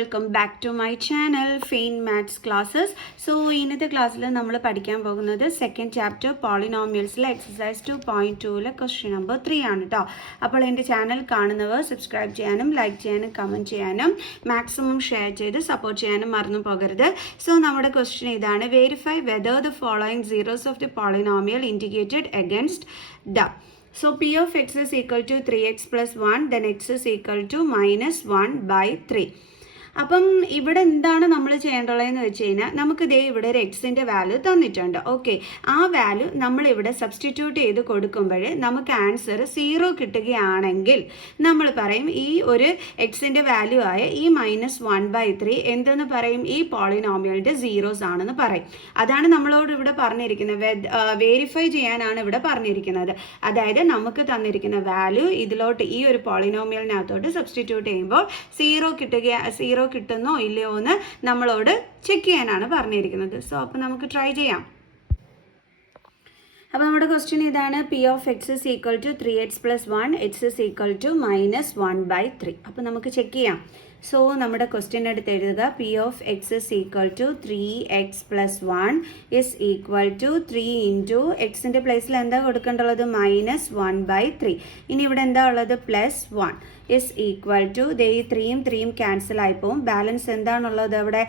Welcome back to my channel ഫെയിൻ maths classes. So ഇന്നത്തെ ക്ലാസ്സിൽ നമ്മൾ പഠിക്കാൻ പോകുന്നത് സെക്കൻഡ് ചാപ്റ്റർ പോളിനോമിയൽസിലെ എക്സസൈസ് 2.2 ക്വസ്റ്റ്യൻ നമ്പർ 3 ആണ് കേട്ടോ. അപ്പോൾ എൻ്റെ ചാനൽ കാണുന്നവർ സബ്സ്ക്രൈബ് ചെയ്യാനും ലൈക്ക് ചെയ്യാനും കമൻറ്റ് ചെയ്യാനും മാക്സിമം ഷെയർ ചെയ്ത് സപ്പോർട്ട് ചെയ്യാനും മറന്നു പോകരുത്. സോ നമ്മുടെ ക്വസ്റ്റ്യൻ ഇതാണ്: verify whether the following zeros of the polynomial indicated against the. So P of x is equal to 3x plus 1, then x is equal to minus 1 by 3. അപ്പം ഇവിടെ എന്താണ് നമ്മൾ ചെയ്യേണ്ടതെന്ന് വെച്ച് കഴിഞ്ഞാൽ നമുക്ക് ദേ ഇവിടെ ഒരു എക്സിൻ്റെ വാല്യൂ തന്നിട്ടുണ്ട്. ഓക്കെ, ആ വാല്യൂ നമ്മളിവിടെ സബ്സ്റ്റിറ്റ്യൂട്ട് ചെയ്ത് കൊടുക്കുമ്പോൾ നമുക്ക് ആൻസർ 0 കിട്ടുകയാണെങ്കിൽ നമ്മൾ പറയും ഈ ഒരു എക്സിൻ്റെ വാല്യൂ ആയ ഈ -1/3 എന്തെന്ന് പറയും? ഈ പോളിനോമിയലിൻ്റെ സീറോസ് ആണെന്ന് പറയും. അതാണ് നമ്മളോട് ഇവിടെ പറഞ്ഞിരിക്കുന്നത്. വേരിഫൈ ചെയ്യാനാണ് ഇവിടെ പറഞ്ഞിരിക്കുന്നത്. അതായത് നമുക്ക് തന്നിരിക്കുന്ന വാല്യൂ ഇതിലോട്ട് ഈ ഒരു പോളിനോമിയലിനകത്തോട്ട് സബ്സ്റ്റിറ്റ്യൂട്ട് ചെയ്യുമ്പോൾ 0 കിട്ടുന്നോ ഇല്ലയോ എന്ന് നമ്മളോട് ചെക്ക് ചെയ്യാനാണ് പറഞ്ഞിരിക്കുന്നത്. സോ അപ്പോൾ നമുക്ക് ട്രൈ ചെയ്യാം. അപ്പോൾ നമ്മുടെ ക്വസ്റ്റ്യൻ ഇതാണ്: P of X is equal to 3x plus 1, X is equal to -1/3. അപ്പോൾ നമുക്ക് ചെക്ക് ചെയ്യാം. സോ നമ്മുടെ ക്വസ്റ്റ്യൻ എടുത്ത് എഴുതുക: P of X is equal to 3x plus 1 is equal to 3 into എക്സിൻ്റെ പ്ലേസിൽ എന്താ കൊടുക്കേണ്ടുള്ളത്? -1/3. ഇനി ഇവിടെ എന്താ ഉള്ളത്? +1 ഇസ് ഈക്വൽ ടു ദേ 3 ക്യാൻസൽ ആയി പോകും. ബാലൻസ് എന്താണുള്ളത് അവിടെ?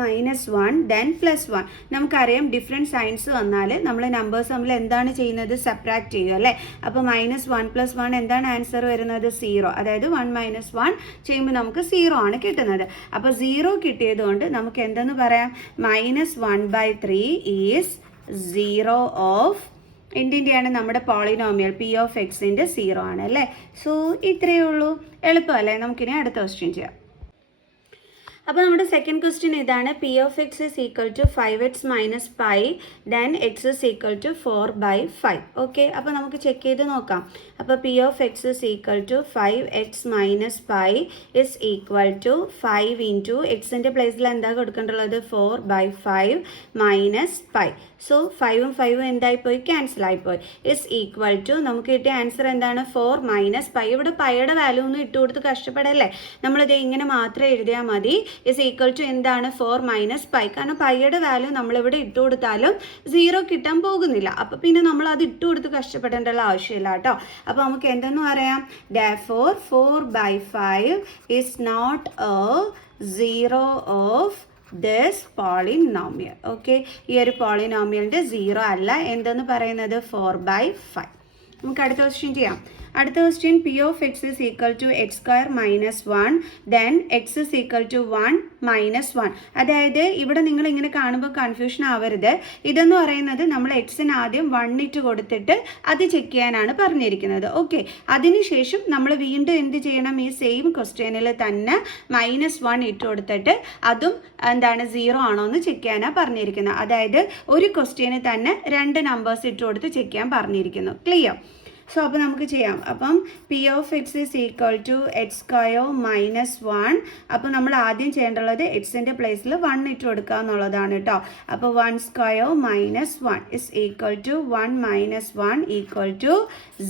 -1 ദെൻ +1. നമുക്കറിയാം ഡിഫറെൻറ്റ് സൈൻസ് വന്നാൽ നമ്മൾ നമ്പേഴ്സ് തമ്മിൽ എന്താണ് ചെയ്യുന്നത്? സബ്ട്രാക്ട് ചെയ്യുക അല്ലേ? അപ്പോൾ -1 + 1 എന്താണ് ആൻസർ വരുന്നത്? 0. അതായത് 1 - 1 ചെയ്യുമ്പോൾ നമുക്ക് 0 ആണ് കിട്ടുന്നത്. അപ്പോൾ 0 കിട്ടിയത് കൊണ്ട് നമുക്ക് എന്തെന്ന് പറയാം? -1/3 ഈസ് 0 ഓഫ് എന്തിൻ്റെയാണ്? നമ്മുടെ പോളിനോമിയൽ പി ഓഫ് എക്സിൻ്റെ 0 ആണ് അല്ലേ? സോ ഇത്രയേ ഉള്ളൂ. എളുപ്പമല്ലേ? നമുക്കിനി അടുത്ത ക്വസ്റ്റ്യൻ ചെയ്യാം. അപ്പോൾ നമ്മുടെ സെക്കൻഡ് ക്വസ്റ്റ്യൻ ഇതാണ്: P of X is equal to 5x - π then X is equal to 4/5. Okay, അപ്പോൾ നമുക്ക് ചെക്ക് ചെയ്ത് നോക്കാം. അപ്പോൾ P of X is equal to 5x - π is equal to 5 into എക്സിൻ്റെ പ്ലേസിൽ എന്താ കൊടുക്കേണ്ടുള്ളത്? 4/5 മൈനസ് പൈ. സോ 5ഉം 5ഉം എന്തായിപ്പോയി? ക്യാൻസലായിപ്പോയി. ഇസ് ഈക്വൽ ടു നമുക്ക് കിട്ടിയ ആൻസർ എന്താണ്? 4 - π. ഇവിടെ പൈയുടെ വാല്യൂ ഒന്നും ഇട്ട് കൊടുത്ത് കഷ്ടപ്പെടല്ലേ? നമ്മളിത് ഇങ്ങനെ മാത്രം എഴുതിയാൽ മതി. ഇസ് ഈക്വൽ ടു എന്താണ്? 4 - π. കാരണം പൈയുടെ വാല്യൂ നമ്മളിവിടെ ഇട്ട് കൊടുത്താലും 0 കിട്ടാൻ പോകുന്നില്ല. അപ്പോൾ പിന്നെ നമ്മൾ അത് ഇട്ട് കൊടുത്ത് കഷ്ടപ്പെടേണ്ട ആവശ്യമില്ല കേട്ടോ. അപ്പോൾ നമുക്ക് എന്തെന്ന് പറയാം? therefore 4/5 is not a zero of this polynomial. Okay, ഈ ഒരു പോളിനോമിയലിൻ്റെ 0 അല്ല എന്തെന്ന് പറയുന്നത്? 4/5. നമുക്ക് അടുത്ത ക്വസ്റ്റ്യൻ ചെയ്യാം. അടുത്ത question: P of X is equal to x² - 1 then X is equal to 1 - 1. അതായത് ഇവിടെ നിങ്ങൾ ഇങ്ങനെ കാണുമ്പോൾ കൺഫ്യൂഷൻ ആവരുത്. ഇതെന്ന് പറയുന്നത് നമ്മൾ എക്സിന് ആദ്യം 1 ഇട്ട് കൊടുത്തിട്ട് അത് ചെക്ക് ചെയ്യാനാണ് പറഞ്ഞിരിക്കുന്നത്. ഓക്കെ, അതിനുശേഷം നമ്മൾ വീണ്ടും എന്ത് ചെയ്യണം? ഈ സെയിം ക്വസ്റ്റ്യനിൽ തന്നെ -1 ഇട്ട് കൊടുത്തിട്ട് അതും എന്താണ് 0 ആണോ എന്ന് ചെക്ക് ചെയ്യാനാണ് പറഞ്ഞിരിക്കുന്നത്. അതായത് ഒരു ക്വസ്റ്റ്യന് തന്നെ 2 നമ്പേഴ്സ് ഇട്ട് കൊടുത്ത് ചെക്ക് ചെയ്യാൻ പറഞ്ഞിരിക്കുന്നു. ക്ലിയർ? സോ അപ്പോൾ നമുക്ക് ചെയ്യാം. അപ്പം P of X is equal to x² - 1. അപ്പോൾ നമ്മൾ ആദ്യം ചെയ്യേണ്ടുള്ളത് എക്സിൻ്റെ പ്ലേസിൽ 1 ഇട്ട് കൊടുക്കുക എന്നുള്ളതാണ് കേട്ടോ. അപ്പോൾ 1² - 1 is equal to 1 - 1 equal to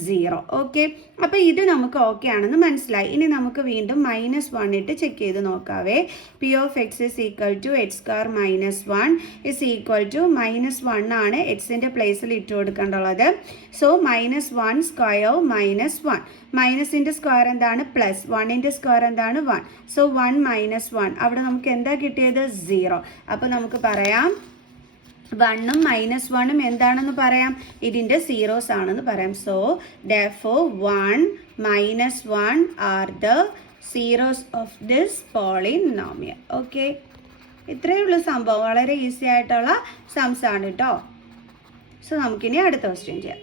0. Okay, അപ്പോൾ ഇത് നമുക്ക് ഓക്കെ ആണെന്ന് മനസ്സിലായി. ഇനി നമുക്ക് വീണ്ടും -1 ഇട്ട് ചെക്ക് ചെയ്ത് നോക്കാവേ. P of X is equal to x² - 1 is equal to -1 ആണ് എക്സിൻ്റെ പ്ലേസിൽ ഇട്ട് കൊടുക്കേണ്ടുള്ളത്. സോ -1² - 1. മൈനസിൻ്റെ സ്ക്വയർ എന്താണ്? പ്ലസ്. 1ൻ്റെ സ്ക്വയർ എന്താണ്? 1. സോ 1 - 1 അവിടെ നമുക്ക് എന്താ കിട്ടിയത്? 0. അപ്പോൾ നമുക്ക് പറയാം 1ഉം -1ഉം എന്താണെന്ന് പറയാം? ഇതിൻ്റെ സീറോസ് ആണെന്ന് പറയാം. So therefore 1 - 1 are the zeros of this polynomial. Okay, ഇത്രയേ ഉള്ളൂ സംഭവം. വളരെ ഈസി ആയിട്ടുള്ള സംസ് ആണ് കേട്ടോ. സോ നമുക്കിനി അടുത്ത ക്വസ്റ്റ്യൻ ചെയ്യാം.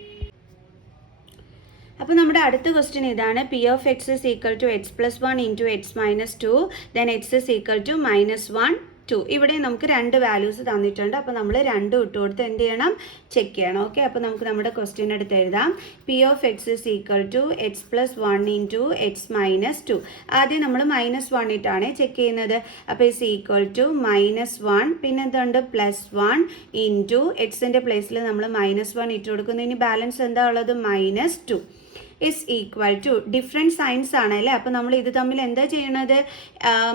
അപ്പോൾ നമ്മുടെ അടുത്ത ക്വസ്റ്റ്യൻ ഇതാണ്: P of X is equal to x + 1 into x - 2 then X is equal to -1 2. ഇവിടെ നമുക്ക് 2 വാല്യൂസ് തന്നിട്ടുണ്ട്. അപ്പോൾ നമ്മൾ 2 ഇട്ട് കൊടുത്ത് എന്ത് ചെയ്യണം? ചെക്ക് ചെയ്യണം. ഓക്കെ, അപ്പോൾ നമുക്ക് നമ്മുടെ ക്വസ്റ്റ്യൻ എടുത്ത് എഴുതാം. P of X is equal to x + 1 into x - 2. ആദ്യം നമ്മൾ -1 ഇട്ടാണ് ചെക്ക് ചെയ്യുന്നത്. അപ്പോൾ ഇസ് ഈക്വൽ ടു -1 പിന്നെ എന്തുണ്ട്? +1 ഇൻറ്റു എക്സിൻ്റെ പ്ലേസിൽ നമ്മൾ -1 ഇട്ട് കൊടുക്കുന്നു. ഇനി ബാലൻസ് എന്താ ഉള്ളത്? -2. Is equal to different signs ആണ് അല്ലേ. അപ്പോൾ നമ്മൾ ഇത് തമ്മിൽ എന്താ ചെയ്യണത്,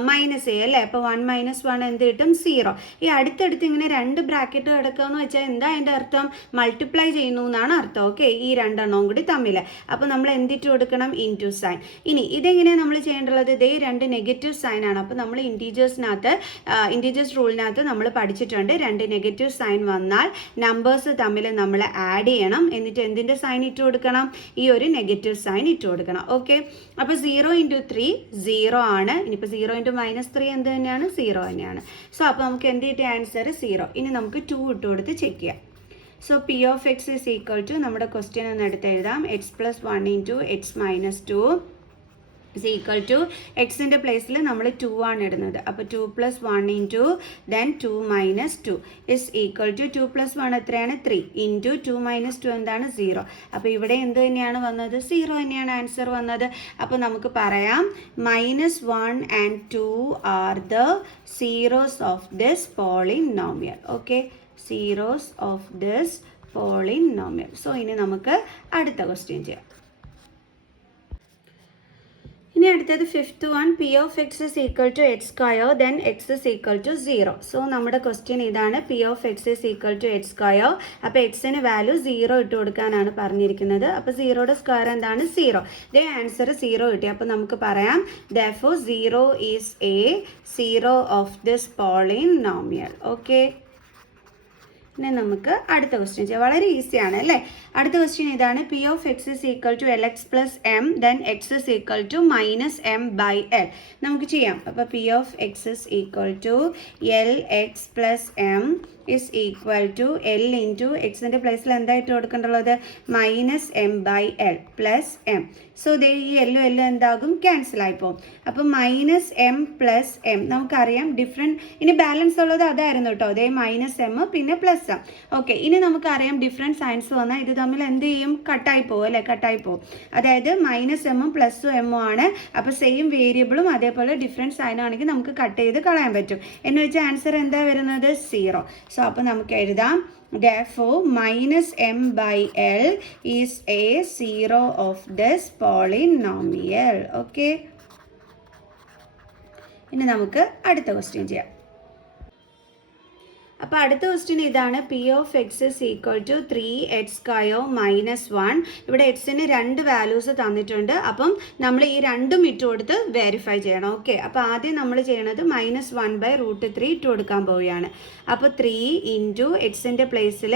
മൈനസ് ചെയ്യുക അല്ലേ. അപ്പോൾ 1 - 1 എന്ത് കിട്ടും, 0. ഈ അടുത്തടുത്ത് ഇങ്ങനെ രണ്ട് ബ്രാക്കറ്റ് കിടക്കുകയെന്ന് വെച്ചാൽ എന്താ അതിൻ്റെ അർത്ഥം, മൾട്ടിപ്ലൈ ചെയ്യുന്നു എന്നാണ് അർത്ഥം. ഓക്കെ, ഈ രണ്ടെണ്ണവും കൂടി തമ്മിൽ. അപ്പോൾ നമ്മൾ എന്തിട്ട് കൊടുക്കണം, ഇൻറ്റു സൈൻ. ഇനി ഇതെങ്ങനെയാണ് നമ്മൾ ചെയ്യേണ്ടത്, ഇതേ രണ്ട് നെഗറ്റീവ് സൈൻ ആണ്. അപ്പോൾ നമ്മൾ ഇൻറ്റീജേഴ്സ് റൂളിനകത്ത് നമ്മൾ പഠിച്ചിട്ടുണ്ട്, രണ്ട് നെഗറ്റീവ് സൈൻ വന്നാൽ നമ്പേഴ്സ് തമ്മിൽ നമ്മൾ ആഡ് ചെയ്യണം, എന്നിട്ട് എന്തിൻ്റെ സൈൻ ഇട്ട് കൊടുക്കണം, ഈ ഒരു നെഗറ്റീവ് സൈൻ ഇട്ട് കൊടുക്കണം. ഓക്കെ, അപ്പോൾ 0 × 3 0 ആണ്. ഇനിയിപ്പോൾ 0 × -3 എന്ത് തന്നെയാണ്, 0 തന്നെയാണ്. സോ അപ്പോൾ നമുക്ക് എന്ത് കിട്ടിയ ആൻസർ 0. ഇനി നമുക്ക് 2 ഇട്ട് കൊടുത്ത് ചെക്ക് ചെയ്യാം. So P of X is equal to നമ്മുടെ ക്വസ്റ്റ്യൻ ഒന്ന് എടുത്ത് എഴുതാം. x + 1 × x - 2 is equal to എക്സിൻ്റെ പ്ലേസിൽ നമ്മൾ 2 ആണ് ഇടുന്നത്. അപ്പോൾ 2 + 1 × then 2 - 2 is equal to 2 + 1 എത്രയാണ്, 3 × 2 - 2 എന്താണ്, 0. അപ്പോൾ ഇവിടെ എന്ത് തന്നെയാണ് വന്നത്, 0 തന്നെയാണ് ആൻസർ വന്നത്. അപ്പോൾ നമുക്ക് പറയാം -1 and 2 are the zeros of this polynomial. Okay, zeros of this polynomial. So ഇനി നമുക്ക് അടുത്ത ക്വസ്റ്റ്യൻ ചെയ്യാം. ഇനി അടുത്തത് 5th one, P of X is equal to x², then X is equal to 0. So നമ്മുടെ ക്വസ്റ്റ്യൻ ഇതാണ്, P of X is equal to x². അപ്പോൾ എക്സിന് വാല്യൂ 0 ഇട്ട് കൊടുക്കാനാണ് പറഞ്ഞിരിക്കുന്നത്. അപ്പോൾ 0യുടെ സ്ക്വയർ എന്താണ്, 0. ഇതേ ആൻസർ 0 കിട്ടി. അപ്പോൾ നമുക്ക് പറയാം therefore 0 is a zero of this polynomial. Okay, ഇനി നമുക്ക് അടുത്ത ക്വസ്റ്റ്യൻ ചെയ്യാം. വളരെ ഈസിയാണ് അല്ലേ. അടുത്ത ക്വസ്റ്റ്യൻ ഇതാണ്, P of X is equal to LX + M then X is equal to -M/L. നമുക്ക് ചെയ്യാം. അപ്പോൾ P of X is equal to LX + M is equal to L × എക്സിൻ്റെ പ്ലേസിൽ എന്തായിട്ട് കൊടുക്കേണ്ടുള്ളത്, -M/L + M. സോ ദേ ഈ എല്ലും എന്താകും, ക്യാൻസൽ ആയിപ്പോവും. അപ്പോൾ -M + M നമുക്കറിയാം ഡിഫറെൻറ്റ്. ഇനി ബാലൻസ് ഉള്ളത് അതായിരുന്നു കേട്ടോ, അതേ -M പിന്നെ +M. ഓക്കെ, ഇനി നമുക്കറിയാം ഡിഫറെൻറ്റ് സയൻസ് വന്നാൽ ഇത് തമ്മിൽ എന്ത് ചെയ്യും, കട്ടായി പോകും അല്ലേ, കട്ടായി പോകും. അതായത് -M + M ആണ്. അപ്പോൾ സെയിം വേരിയബിളും അതേപോലെ ഡിഫറെൻറ്റ് സൈൻ ആണെങ്കിൽ നമുക്ക് കട്ട് ചെയ്ത് കളയാൻ പറ്റും. എന്ന് വെച്ചാൽ ആൻസർ എന്താ വരുന്നത്, 0. സോ അപ്പോൾ നമുക്ക് എഴുതാം therefore -M/L is a zero of this polynomial. Okay, ഇനി നമുക്ക് അടുത്ത ക്വസ്റ്റ്യൻ ചെയ്യാം. അപ്പോൾ അടുത്ത ക്വസ്റ്റ്യൻ ഇതാണ്, P of X is equal to 3x² - 1. ഇവിടെ എക്സിന് രണ്ട് വാല്യൂസ് തന്നിട്ടുണ്ട്. അപ്പം നമ്മൾ ഈ രണ്ടും ഇട്ട് കൊടുത്ത് വെരിഫൈ ചെയ്യണം. ഓക്കെ, അപ്പോൾ ആദ്യം നമ്മൾ ചെയ്യണത് -1/√3 ഇട്ട് കൊടുക്കാൻ പോവുകയാണ്. അപ്പോൾ 3 × എക്സിൻ്റെ പ്ലേസിൽ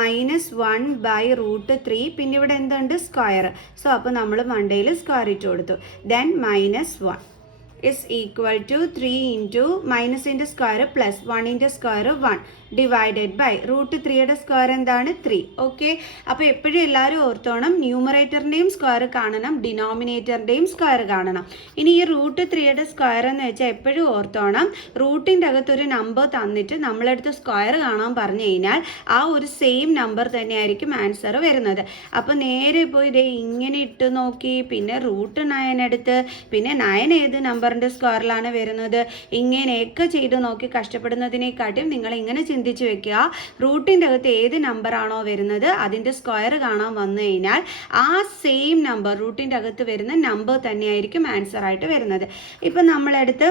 -1/√3, പിന്നെ ഇവിടെ എന്തുണ്ട്, സ്ക്വയർ. സോ അപ്പോൾ നമ്മൾ മണ്ടയിൽ സ്ക്വയർ ഇട്ട് കൊടുത്തു. ദെൻ -1 is equal to 3 × മൈനസിൻ്റെ സ്ക്വയർ പ്ലസ് 1ൻ്റെ സ്ക്വയർ 1 ഡിവൈഡഡ് ബൈ √3യുടെ സ്ക്വയർ എന്താണ്, 3. ഓക്കെ, അപ്പോൾ എപ്പോഴും എല്ലാവരും ഓർത്തോണം, ന്യൂമറേറ്ററിൻ്റെയും സ്ക്വയർ കാണണം, ഡിനോമിനേറ്ററിൻ്റെയും സ്ക്വയർ കാണണം. ഇനി ഈ √3യുടെ സ്ക്വയർ എന്ന് വെച്ചാൽ എപ്പോഴും ഓർത്തോണം, റൂട്ടിൻ്റെ അകത്തൊരു നമ്പർ തന്നിട്ട് നമ്മളെടുത്ത് സ്ക്വയർ കാണാൻ പറഞ്ഞു കഴിഞ്ഞാൽ ആ ഒരു സെയിം നമ്പർ തന്നെയായിരിക്കും ആൻസർ വരുന്നത്. അപ്പോൾ നേരെ പോയി ഇതേ ഇങ്ങനെ ഇട്ട് നോക്കി, പിന്നെ √9 എടുത്ത്, പിന്നെ 9 ഏത് നമ്പറിൻ്റെ സ്ക്വയറിലാണ് വരുന്നത്, ഇങ്ങനെയൊക്കെ ചെയ്ത് നോക്കി കഷ്ടപ്പെടുന്നതിനെക്കാട്ടും നിങ്ങൾ ഇങ്ങനെ ചിന്തിച്ച് വെക്കുക, റൂട്ടിൻ്റെ അകത്ത് ഏത് നമ്പറാണോ വരുന്നത് അതിൻ്റെ സ്ക്വയർ കാണാൻ വന്നു കഴിഞ്ഞാൽ ആ സെയിം നമ്പർ റൂട്ടിൻ്റെ അകത്ത് വരുന്ന നമ്പർ തന്നെയായിരിക്കും ആൻസർ ആയിട്ട് വരുന്നത്. ഇപ്പം നമ്മളെടുത്ത്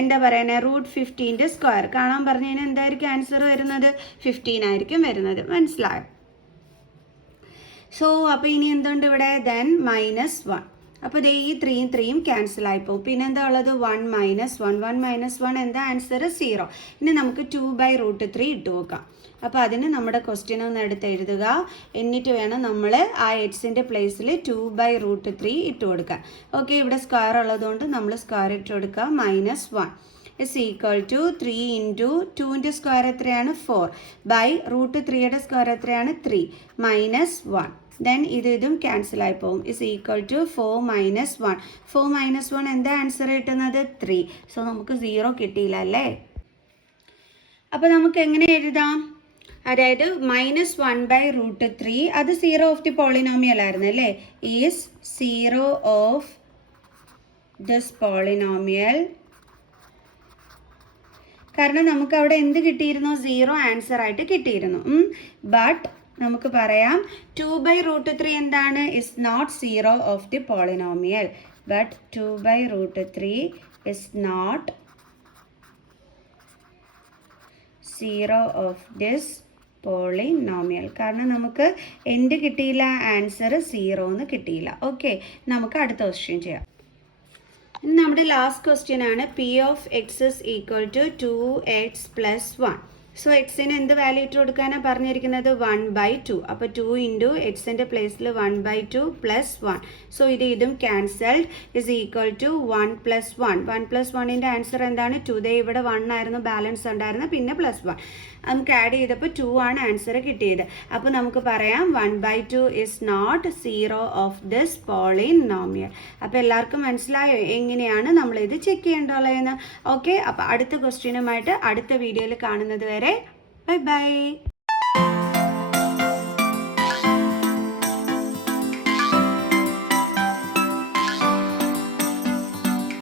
എന്താ പറയുന്നത്, √15ൻ്റെ സ്ക്വയർ കാണാൻ പറഞ്ഞു കഴിഞ്ഞാൽ എന്തായിരിക്കും ആൻസർ വരുന്നത്, 15 ആയിരിക്കും വരുന്നത്. മനസ്സിലായോ? സോ അപ്പോൾ ഇനി എന്തുണ്ട് ഇവിടെ, ദെൻ -1. അപ്പോൾ ദേ ഈ 3 3 ക്യാൻസൽ ആയിപ്പോവും. പിന്നെ എന്താ ഉള്ളത്, 1 - 1 എന്താ ആൻസർ, 0. ഇനി നമുക്ക് 2/√3 ഇട്ട് നോക്കാം. അപ്പോൾ അതിന് നമ്മുടെ ക്വസ്റ്റ്യൻ ഒന്ന് എടുത്ത് എഴുതുക. എന്നിട്ട് വേണം നമ്മൾ ആ എക്സിൻ്റെ പ്ലേസിൽ 2/√3 ഇട്ട് കൊടുക്കാൻ. ഓക്കെ, ഇവിടെ സ്ക്വയർ ഉള്ളതുകൊണ്ട് നമ്മൾ സ്ക്വയർ ഇട്ട് കൊടുക്കുക. -1 is equal to 3 × 2ൻ്റെ സ്ക്വയർ എത്രയാണ്, 4 √3യുടെ സ്ക്വയർ എത്രയാണ്, 3 -1. ദെൻ ഇതും ക്യാൻസൽ ആയി പോകും. Is equal to 4 - 1. 4 - 1 എന്താ ആൻസർ കിട്ടുന്നത്, 3. സോ നമുക്ക് 0 കിട്ടിയില്ല അല്ലേ. അപ്പോൾ നമുക്ക് എങ്ങനെ എഴുതാം, അതായത് -1/√3 അത് 0 ഓഫ് ദി പോളിനോമിയൽ ആയിരുന്നു അല്ലേ, ഈസ് 0 ഓഫ് ദിസ് പോളിനോമിയൽ. കാരണം നമുക്ക് അവിടെ എന്ത് കിട്ടിയിരുന്നു, 0 ആൻസർ ആയിട്ട് കിട്ടിയിരുന്നു. ബട്ട് നമുക്ക് പറയാം 2/√3 എന്താണ്? Is not zero of the polynomial. But 2/√3 is not zero of this polynomial. കാരണം നമുക്ക് എന്ത് കിട്ടിയില്ല? ആൻസർ 0 എന്ന് കിട്ടിയില്ല. ഓക്കെ, നമുക്ക് അടുത്ത ക്വസ്റ്റ്യൻ ചെയ്യാം. ഇനി നമ്മുടെ ലാസ്റ്റ് ക്വസ്റ്റ്യൻ ആണ് P of X is equal to 2x + 1. So എക്സിന് എന്ത് വാല്യൂ ഇട്ട് കൊടുക്കാനാണ് പറഞ്ഞിരിക്കുന്നത്? 1/2. അപ്പോൾ 2 ഇൻറ്റു എക്സിൻ്റെ പ്ലേസിൽ 1/2 + 1. സോ ഇതും ക്യാൻസൽഡ് ഇസ് ഈക്വൽ ടു 1 + 1. 1 + 1ൻ്റെ ആൻസർ എന്താണ്? 2. ദേ ഇവിടെ 1 ആയിരുന്നു ബാലൻസ് ഉണ്ടായിരുന്നു, പിന്നെ +1 നമുക്ക് ആഡ് ചെയ്തപ്പോൾ 2 ആണ് ആൻസർ കിട്ടിയത്. അപ്പോൾ നമുക്ക് പറയാം 1/2 is not zero of this polynomial. അപ്പോൾ എല്ലാവർക്കും മനസ്സിലായോ എങ്ങനെയാണ് നമ്മളിത് ചെക്ക് ചെയ്യേണ്ടുള്ളതെന്ന്? ഓക്കെ, അപ്പോൾ അടുത്ത ക്വസ്റ്റ്യനുമായിട്ട് അടുത്ത വീഡിയോയിൽ കാണുന്നത് വരെ ബൈ ബൈ.